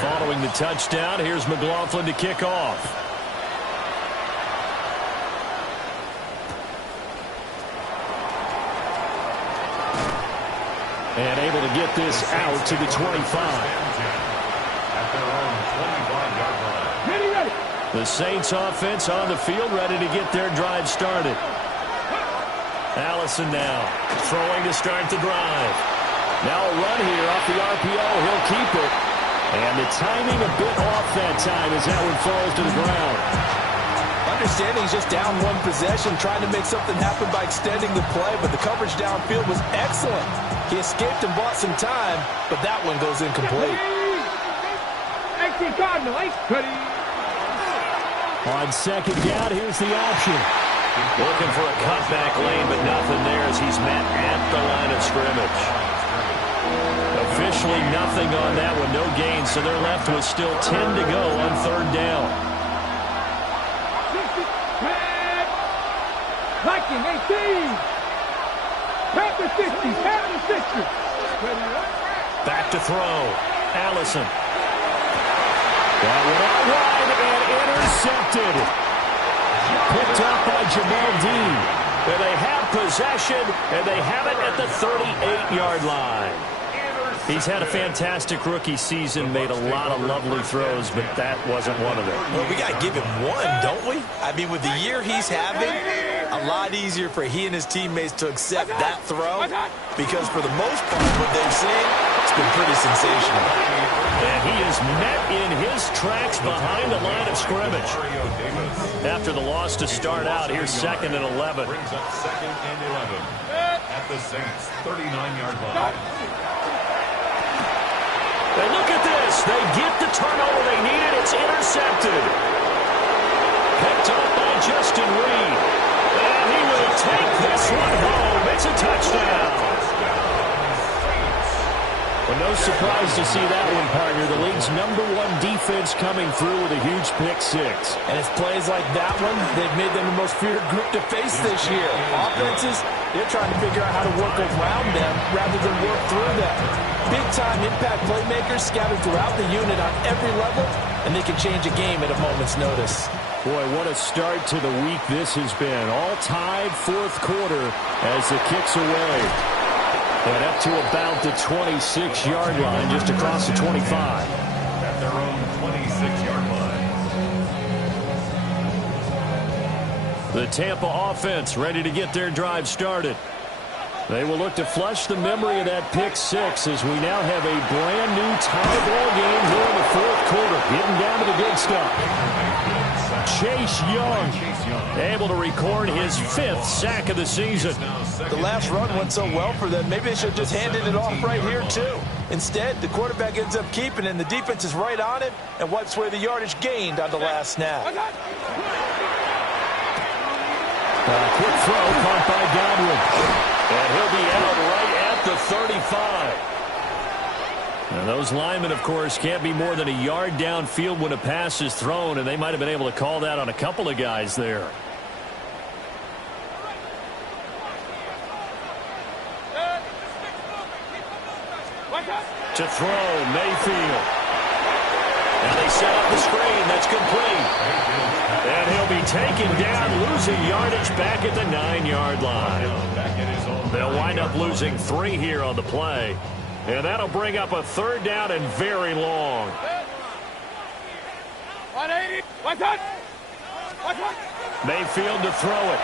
Following the touchdown, here's McLaughlin to kick off. And able to get this out to the 25. The Saints offense on the field, ready to get their drive started. Allison now throwing to start the drive. Now a run here off the RPO. He'll keep it. And the timing a bit off that time as that one falls to the ground. Understanding he's just down one possession, trying to make something happen by extending the play, but the coverage downfield was excellent. He escaped and bought some time, but that one goes incomplete. On second down, here's the option. Looking for a cutback lane, but nothing there as he's met at the line of scrimmage. Officially nothing on that one, no gain, so they're left with still 10 to go on third down. Back to throw. Allison. That one out wide and intercepted. Picked up by Jamel Dean. And they have possession, and they have it at the 38-yard line. He's had a fantastic rookie season, made a lot of lovely throws, but that wasn't one of them. Well, we got to give him one, don't we? I mean, with the year he's having, a lot easier for he and his teammates to accept that throw because for the most part, what they've seen, it's been pretty sensational. And he is met in his tracks behind the line of scrimmage. After the loss to start out, here's 2nd and 11. Brings up 2nd and 11 at the Saints' 39-yard line. And look at this. They get the turnover they needed. It's intercepted. Picked up by Justin Reed. And he will take this one home. It's a touchdown. Well, no surprise to see that one, partner. The league's #1 defense coming through with a huge pick six. And it's plays like that one, they've made them the most feared group to face this year. Offenses, they're trying to figure out how to work around them rather than work through them. Big-time impact playmakers scattered throughout the unit on every level, and they can change a game at a moment's notice. Boy, what a start to the week this has been. All tied fourth quarter as the kick's away. And up to about the 26-yard line, just across the 25. At their own 26-yard line. The Tampa offense ready to get their drive started. They will look to flush the memory of that pick six as we now have a brand new tie ball game here in the fourth quarter. Getting down to the good stuff. Chase Young able to record his 5th sack of the season. The last run went so well for them, maybe they should have just handed it off right here too. Instead, the quarterback ends up keeping it, and the defense is right on it and wipes away the yardage gained on the last snap. Quick throw caught by Godwin. And he'll be out right at the 35. Now those linemen, of course, can't be more than a yard downfield when a pass is thrown, and they might have been able to call that on a couple of guys there. To throw, Mayfield. And they set up the screen. That's complete. And he'll be taken down, losing yardage back at the 9-yard line. They'll wind up losing 3 here on the play. And that'll bring up a 3rd down and very long. 180. Mayfield to throw it.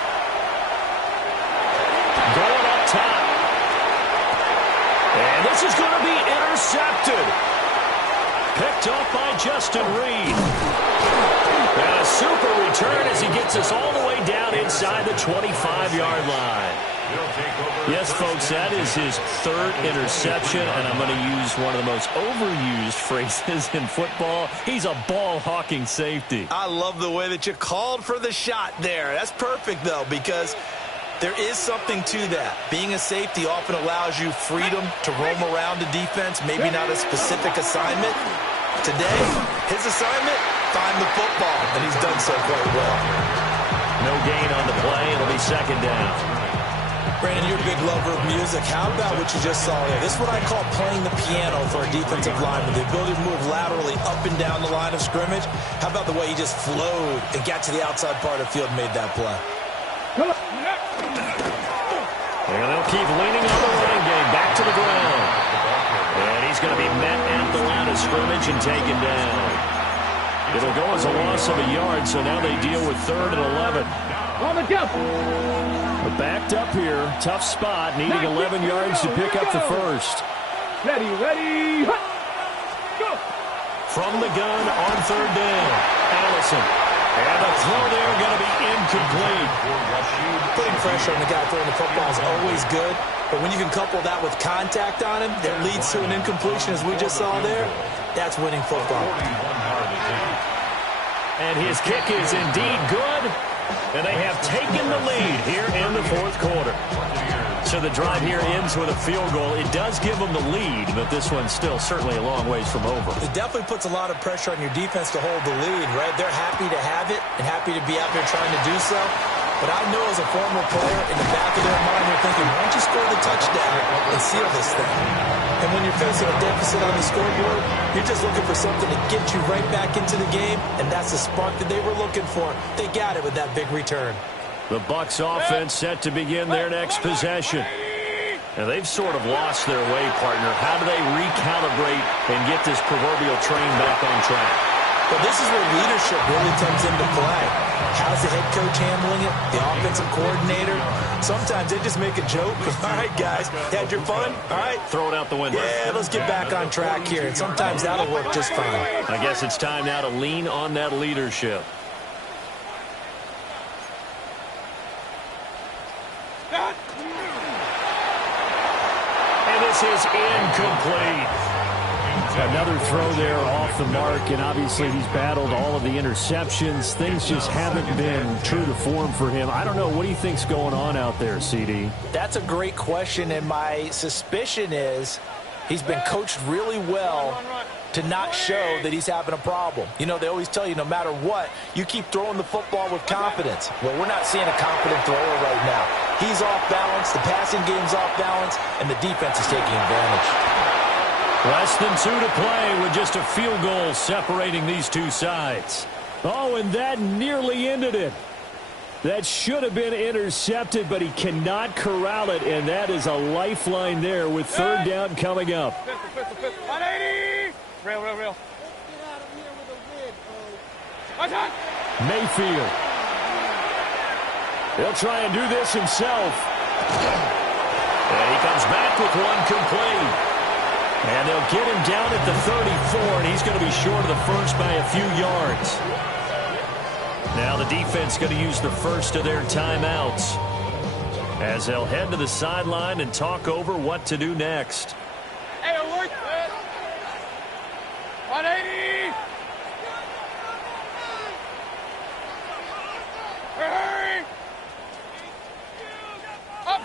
Going up top. And this is going to be intercepted. Picked up by Justin Reed. And a super return as he gets us all the way down inside the 25-yard line. Yes, folks, that is his 3rd interception, and I'm going to use one of the most overused phrases in football. He's a ball-hawking safety. I love the way that you called for the shot there. That's perfect, though, because there is something to that. Being a safety often allows you freedom to roam around the defense, maybe not a specific assignment. Today, his assignment, find the football, and he's done so quite well. No gain on the play. It'll be 2nd down. Brandon, you're a big lover of music. How about what you just saw there? This is what I call playing the piano for a defensive lineman. The ability to move laterally up and down the line of scrimmage. How about the way he just flowed and got to the outside part of the field and made that play? And they'll keep leaning on the running game. Back to the ground. And he's going to be met at the line of scrimmage and taken down. It'll go as a loss of a yard, so now they deal with 3rd and 11. On the jump. Backed up here. Tough spot. Needing 11 yards to pick up the first. Ready. Go. From the gun on 3rd down. Allison. And the throw there going to be incomplete. Putting pressure on the guy throwing the football is always good, but when you can couple that with contact on him that leads to an incompletion, as we just saw there, that's winning football. And his kick is indeed good. And they have taken the lead here in the 4th quarter. So the drive here ends with a field goal. It does give them the lead, but this one's still certainly a long ways from over. It definitely puts a lot of pressure on your defense to hold the lead, right? They're happy to have it and happy to be out there trying to do so. But I know as a former player, in the back of their mind, they're thinking, why don't you score the touchdown and seal this thing? And when you're facing a deficit on the scoreboard, you're just looking for something to get you right back into the game, and that's the spark that they were looking for. They got it with that big return. The Bucs offense set to begin their next possession. And they've sort of lost their way, partner. How do they recalibrate and get this proverbial train back on track? Well, this is where leadership really comes into play. How's the head coach handling it? The offensive coordinator? Sometimes they just make a joke. All right, guys, had your fun? All right. Throw it out the window. Yeah, let's get back on track here. And sometimes that'll work just fine. I guess it's time now to lean on that leadership. And this is incomplete. Another throw there off the mark, and obviously he's battled all of the interceptions. Things just haven't been true to form for him. I don't know. What do you think's going on out there, CD? That's a great question, and my suspicion is he's been coached really well to not show that he's having a problem. You know, they always tell you no matter what, you keep throwing the football with confidence. Well, we're not seeing a confident thrower right now. He's off balance, the passing game's off balance, and the defense is taking advantage. Less than 2 to play with just a field goal separating these two sides. Oh, and that nearly ended it. That should have been intercepted, but he cannot corral it, and that is a lifeline there with 3rd down coming up. 180! Real. Mayfield. He'll try and do this himself. And he comes back with one complete. And they'll get him down at the 34, and he's going to be short of the first by a few yards. Now the defense going to use the first of their timeouts as they'll head to the sideline and talk over what to do next. Hey, 180! Hurry! Up,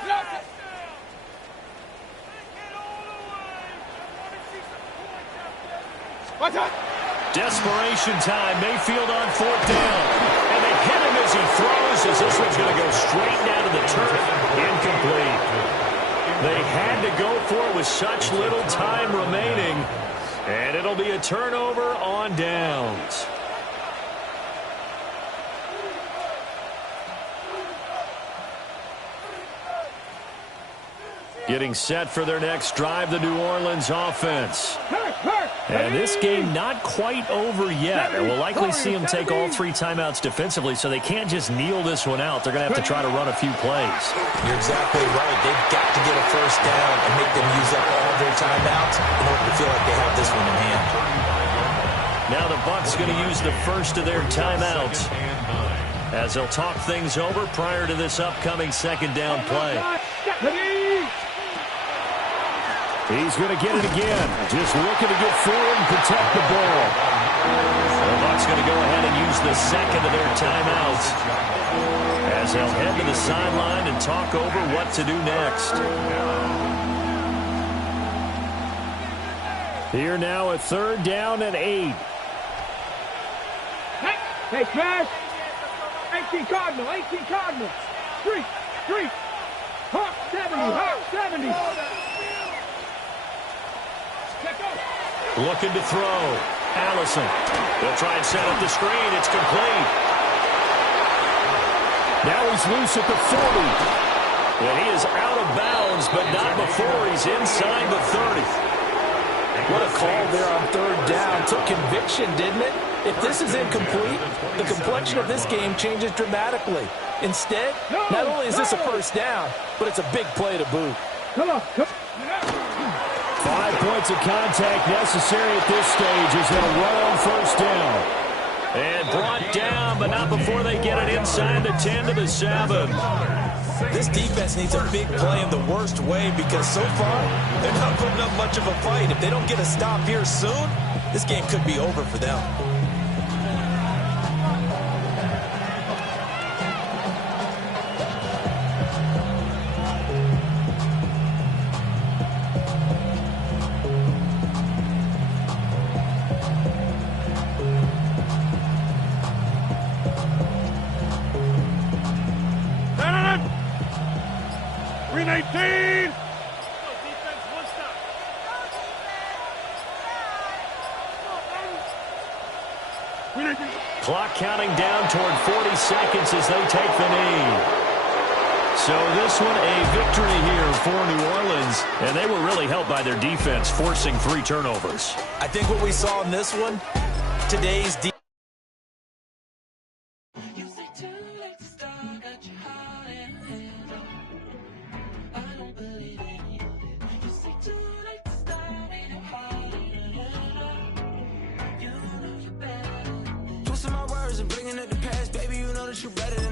Desperation time. Mayfield on 4th down. And they hit him as he throws, as this one's going to go straight down to the turf. Incomplete. They had to go for it with such little time remaining. And it'll be a turnover on downs. Getting set for their next drive, the New Orleans offense. And this game not quite over yet. And we'll likely see them take all 3 timeouts defensively, so they can't just kneel this one out. They're going to have to try to run a few plays. You're exactly right. They've got to get a first down and make them use up all their timeouts in order to feel like they have this one in hand. Now the Bucs going to use the first of their timeouts as they'll talk things over prior to this upcoming 2nd down play. He's going to get it again. Just looking to get forward and protect the ball. The Bucs going to go ahead and use the 2nd of their timeouts as they'll head to the sideline and talk over what to do next. Here now at 3rd down and 8. Hey, Crash! 18 Cardinal! 3! Hawk, 70. Looking to throw. Allison. They'll try and set up the screen. It's complete. Now he's loose at the 40. And he is out of bounds, but not before he's inside the 30. What a call there on third down. Took conviction, didn't it? If this is incomplete, the complexion of this game changes dramatically. Instead, not only is this a first down, but it's a big play to boot. 5 points of contact necessary at this stage as they'll run on first down. And brought down, but not before they get it inside the 10 to the 7. This defense needs a big play in the worst way because so far, they're not putting up much of a fight. If they don't get a stop here soon, this game could be over for them. Green 18. Clock counting down toward 40 seconds as they take the knee. So this one a victory here for New Orleans, and they were really helped by their defense, forcing 3 turnovers. I think what we saw in this one, today's defense. Twisting my words and bringing up the past, baby, you know that you're better than